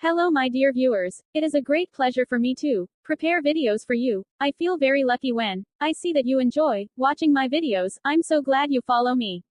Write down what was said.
Hello my dear viewers, it is a great pleasure for me to prepare videos for you. I feel very lucky when I see that you enjoy watching my videos. I'm so glad you follow me.